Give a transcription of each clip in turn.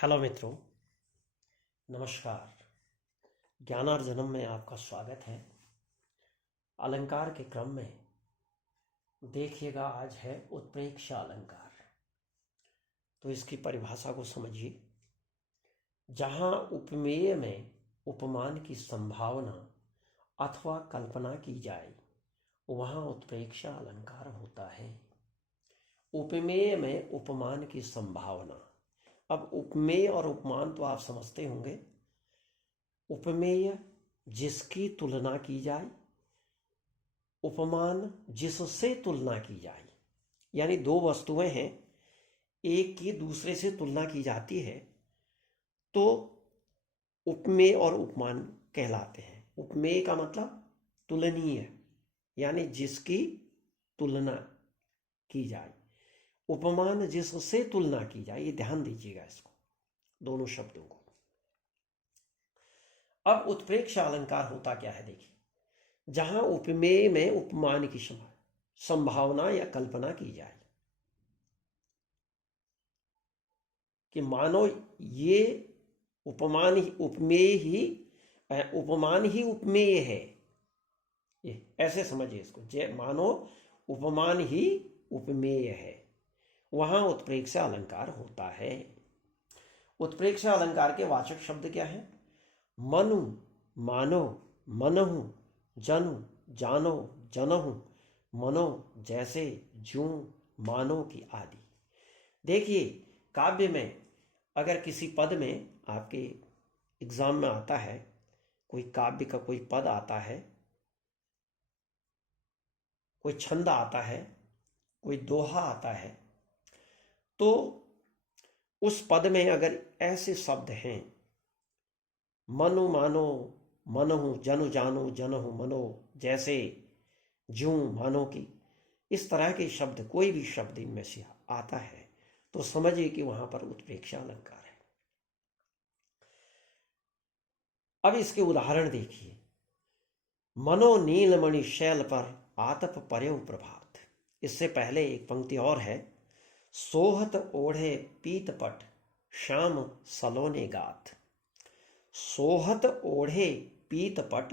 Hello मित्रों, नमस्कार। ज्ञानार्जनम में आपका स्वागत है। अलंकार के क्रम में देखिएगा, आज है उत्प्रेक्षा अलंकार। तो इसकी परिभाषा को समझिए। जहाँ उपमेय में उपमान की संभावना अथवा कल्पना की जाए, वहाँ उत्प्रेक्षा अलंकार होता है। उपमेय में उपमान की संभावना। अब उपमेय और उपमान तो आप समझते होंगे। उपमेय जिसकी तुलना की जाए, उपमान जिससे तुलना की जाए। यानी दो वस्तुएं हैं, एक की दूसरे से तुलना की जाती है तो उपमेय और उपमान कहलाते हैं। उपमेय का मतलब तुलनीय, यानी जिसकी तुलना की जाए। उपमान जिससे तुलना की जाए। ये ध्यान दीजिएगा इसको, दोनों शब्दों को। अब उत्प्रेक्षा अलंकार होता क्या है, देखिए। जहां उपमेय में उपमान की संभावना या कल्पना की जाए कि मानो ये उपमान ही उपमेय है। ये ऐसे समझिए इसको, मानो उपमान ही उपमेय है, वहां उत्प्रेक्षा अलंकार होता है। उत्प्रेक्षा अलंकार के वाचक शब्द क्या है? मनु, मानो, मनहु, जनु, जानो, जनहु, मनो, जैसे, ज्यों, मानो की आदि। देखिए, काव्य में अगर किसी पद में आपके एग्जाम में आता है, कोई काव्य का कोई पद आता है, कोई छंद आता है, कोई दोहा आता है, तो उस पद में अगर ऐसे शब्द हैं, मनु मानो, मनहु, जनु जानो, जनहु मनो, जैसे, ज्यों, मानो की, इस तरह के शब्द, कोई भी शब्द इनमें से आता है तो समझिए कि वहां पर उत्प्रेक्षा अलंकार है। अब इसके उदाहरण देखिए। मनो नीलमणि शैल पर आतप पर्यव प्रभात। इससे पहले एक पंक्ति और है, सोहत ओढ़े पीतपट श्याम सलोने गात। सोहत ओढ़े पीतपट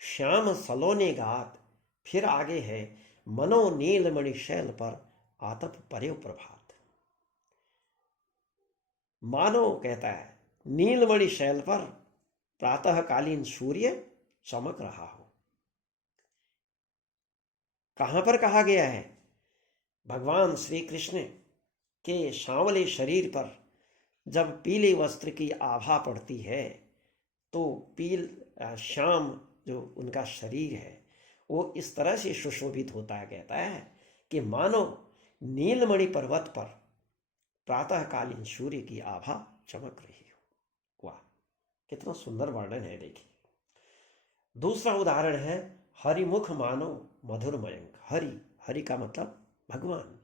श्याम सलोने गात। फिर आगे है, मनो नीलमणि शैल पर आतप पर्यव प्रभात। मानो कहता है, नीलमणि शैल पर प्रातःकालीन सूर्य चमक रहा हो। कहां पर कहा गया है? भगवान श्री कृष्ण के सांवले शरीर पर जब पीले वस्त्र की आभा पड़ती है तो श्याम जो उनका शरीर है वो इस तरह से सुशोभित होता है। कहता है कि मानो नीलमणि पर्वत पर प्रातःकालीन सूर्य की आभा चमक रही हो। वाह, कितना सुंदर वर्णन है। देखिए, दूसरा उदाहरण है, हरिमुख मानो मधुर मयंक। हरि का मतलब भगवान।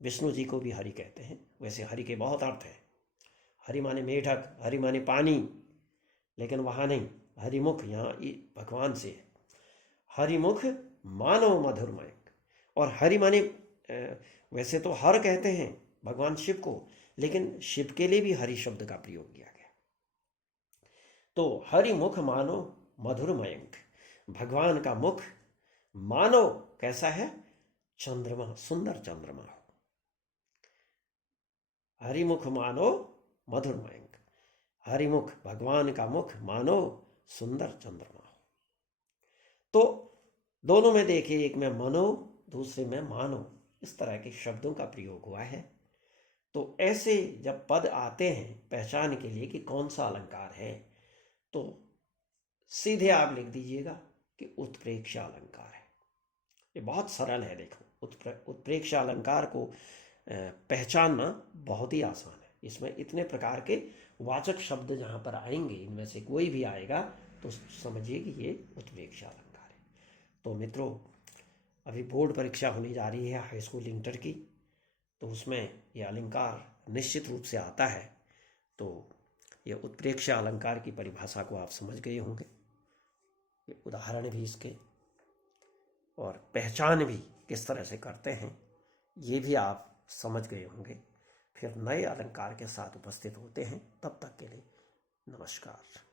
विष्णु जी को भी हरि कहते हैं। वैसे हरि के बहुत अर्थ है। हरि माने मेढक, हरि माने पानी, लेकिन वहां नहीं, हरिमुख यहाँ भगवान से है। हरिमुख मानो मधुर मयंक। और हरि माने वैसे तो हर कहते हैं भगवान शिव को, लेकिन शिव के लिए भी हरि शब्द का प्रयोग किया गया। तो हरि मुख मानो मधुर मयंक। भगवान का मुख मानो कैसा है? चंद्रमा, सुंदर चंद्रमा हो। हरिमुख मानो मधुर मयंक। हरिमुख, भगवान का मुख मानो सुंदर चंद्रमा हो। तो दोनों में देखिए, एक में मनो, दूसरे में मानो, इस तरह के शब्दों का प्रयोग हुआ है। तो ऐसे जब पद आते हैं पहचान के लिए कि कौन सा अलंकार है, तो सीधे आप लिख दीजिएगा कि उत्प्रेक्षा अलंकार है। ये बहुत सरल है। देखो, उत्प्रेक्षा अलंकार को पहचानना बहुत ही आसान है। इसमें इतने प्रकार के वाचक शब्द जहां पर आएंगे, इनमें से कोई भी आएगा तो समझिए कि ये उत्प्रेक्षा अलंकार है। तो मित्रों, अभी बोर्ड परीक्षा होने जा रही है हाई स्कूल इंटर की, तो उसमें ये अलंकार निश्चित रूप से आता है। तो ये उत्प्रेक्षा अलंकार की परिभाषा को आप समझ गए होंगे, उदाहरण भी इसके और पहचान भी किस तरह से करते हैं ये भी आप समझ गए होंगे। फिर नए अलंकार के साथ उपस्थित होते हैं। तब तक के लिए नमस्कार।